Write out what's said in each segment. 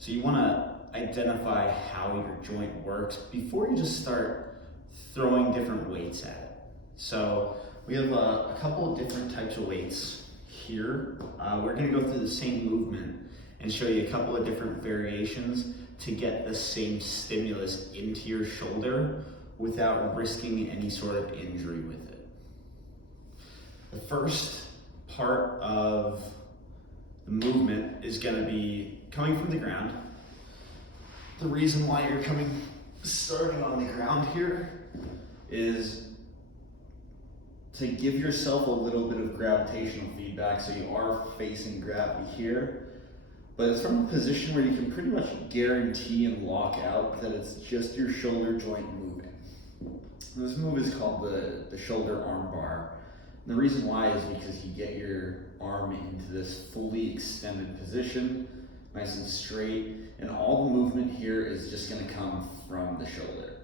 So you want to identify how your joint works before you just start throwing different weights at it. So we have a couple of different types of weights here. We're going to go through the same movement and show you a couple of different variations to get the same stimulus into your shoulder without risking any sort of injury with it. The first part of the movement is going to be coming from the ground. The reason why you're starting on the ground here is to give yourself a little bit of gravitational feedback, so you are facing gravity here, but it's from a position where you can pretty much guarantee and lock out that it's just your shoulder joint moving. This move is called the shoulder armbar. And the reason why is because you get your arm into this fully extended position, nice and straight, and all the movement here is just going to come from the shoulder.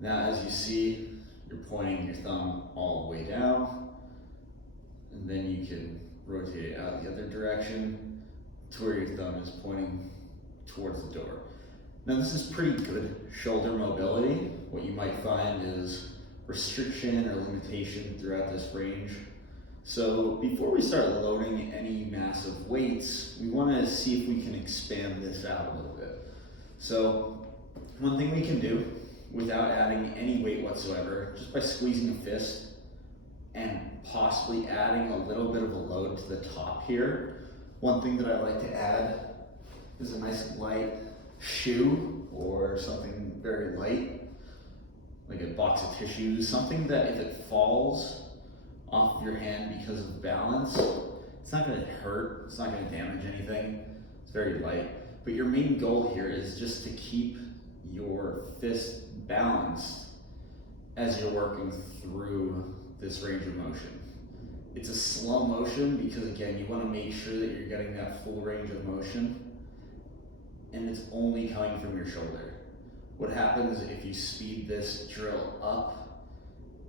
Now, as you see, you're pointing your thumb all the way down, and then you can rotate it out the other direction to where your thumb is pointing towards the door. Now, this is pretty good shoulder mobility. What you might find is restriction or limitation throughout this range. So before we start loading any massive weights, we want to see if we can expand this out a little bit. So one thing we can do without adding any weight whatsoever, just by squeezing a fist and possibly adding a little bit of a load to the top here. One thing that I like to add is a nice light shoe or something very light, like a box of tissues, something that if it falls off of your hand because of balance, it's not going to hurt, it's not going to damage anything, it's very light. But your main goal here is just to keep your fist balanced as you're working through this range of motion. It's a slow motion because, again, you want to make sure that you're getting that full range of motion, and it's only coming from your shoulder. What happens if you speed this drill up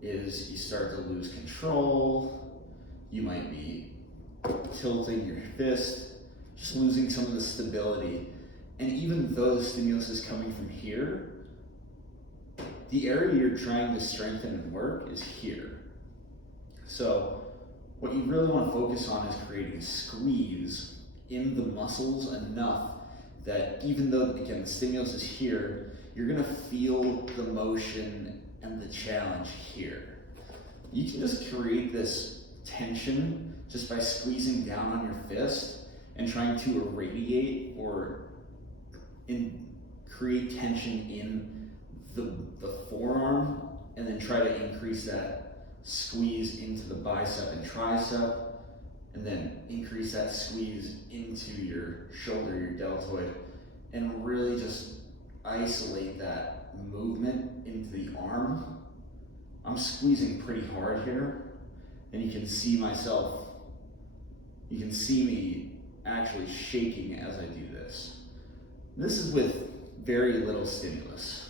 is you start to lose control. You might be tilting your fist, just losing some of the stability. And even though the stimulus is coming from here, the area you're trying to strengthen and work is here. So what you really want to focus on is creating a squeeze in the muscles enough that even though, again, the stimulus is here, you're going to feel the motion and the challenge here. You can just create this tension just by squeezing down on your fist and trying to irradiate or create tension in the forearm, and then try to increase that squeeze into the bicep and tricep, and then increase that squeeze into your shoulder, your deltoid, and really just isolate that movement into the arm. I'm squeezing pretty hard here, and you can see me actually shaking as I do this. This is with very little stimulus.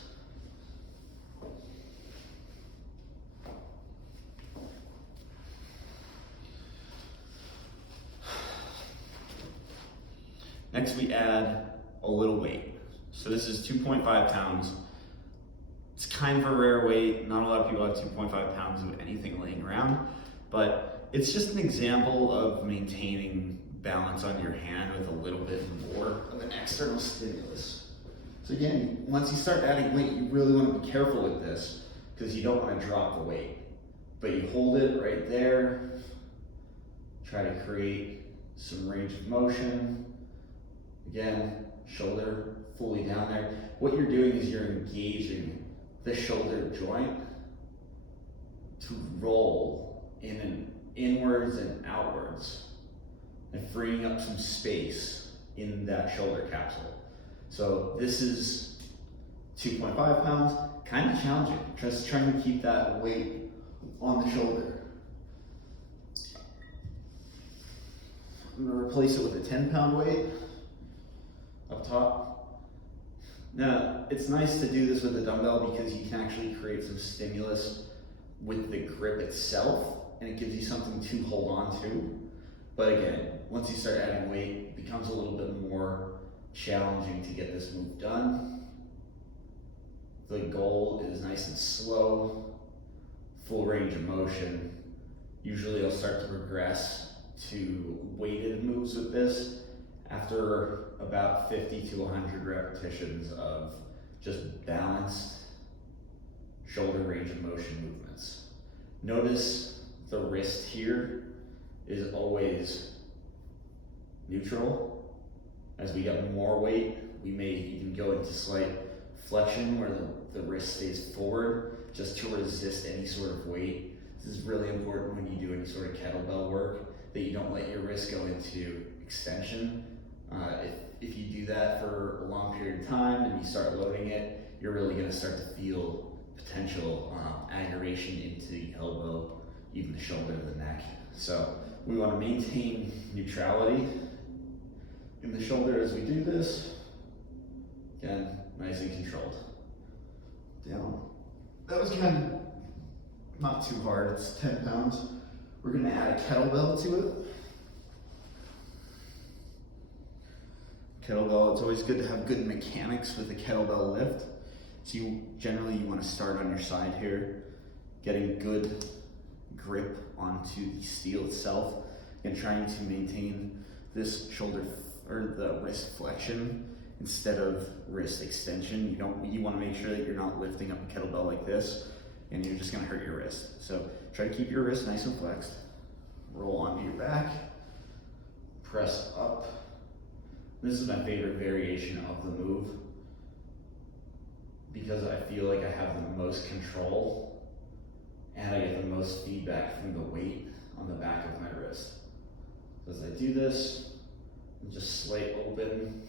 Next, we add a little weight. So this is 2.5 pounds. It's kind of a rare weight. Not a lot of people have 2.5 pounds of anything laying around, but it's just an example of maintaining balance on your hand with a little bit more of an external stimulus. So again, once you start adding weight, you really want to be careful with this because you don't want to drop the weight. But you hold it right there, try to create some range of motion. Again, shoulder fully down there. What you're doing is you're engaging the shoulder joint to roll in and inwards and outwards and freeing up some space in that shoulder capsule. So this is 2.5 pounds, kind of challenging, just trying to keep that weight on the shoulder. I'm gonna replace it with a 10-pound weight up top. Now, it's nice to do this with a dumbbell because you can actually create some stimulus with the grip itself, and it gives you something to hold on to. But again, once you start adding weight, it becomes a little bit more challenging to get this move done. The goal is nice and slow, full range of motion. Usually I'll start to progress to weighted moves with this after about 50 to 100 repetitions of just balanced shoulder range of motion movements. Notice the wrist here is always neutral. As we get more weight, we may even go into slight flexion where the wrist stays forward just to resist any sort of weight. This is really important when you do any sort of kettlebell work, that you don't let your wrist go into extension. If you do that for a long period of time and you start loading it, you're really going to start to feel potential aggravation into the elbow, even the shoulder, the neck. So we want to maintain neutrality in the shoulder as we do this. Again, nice and controlled. Down. That was kind of not too hard, it's 10 pounds. We're gonna add a kettlebell to it. Kettlebell, it's always good to have good mechanics with a kettlebell lift. So generally you wanna start on your side here, getting good grip onto the steel itself and trying to maintain this shoulder or the wrist flexion instead of wrist extension. You want to make sure that you're not lifting up a kettlebell like this and you're just going to hurt your wrist. So try to keep your wrist nice and flexed. Roll onto your back, press up. This is my favorite variation of the move because I feel like I have the most control and I get the most feedback from the weight on the back of my wrist. So as I do this, just slight open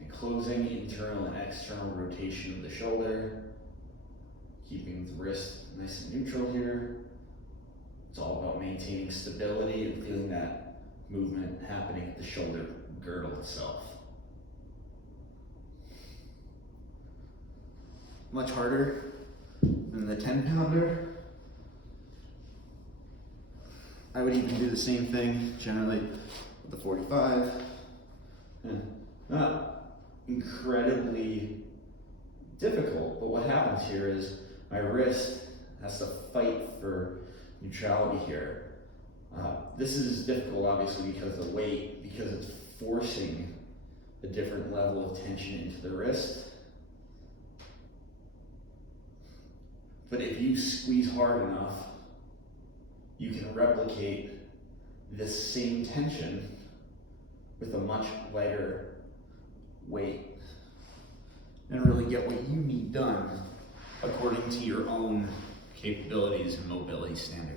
and closing internal and external rotation of the shoulder, keeping the wrist nice and neutral here. It's all about maintaining stability and feeling that movement happening at the shoulder girdle itself. Much harder than the 10-pounder. I would even do the same thing generally with the 45. And not incredibly difficult, but what happens here is my wrist has to fight for neutrality here. This is difficult obviously because of the weight, because it's forcing a different level of tension into the wrist. But if you squeeze hard enough, you can replicate this same tension with a much lighter weight and really get what you need done according to your own capabilities and mobility standards.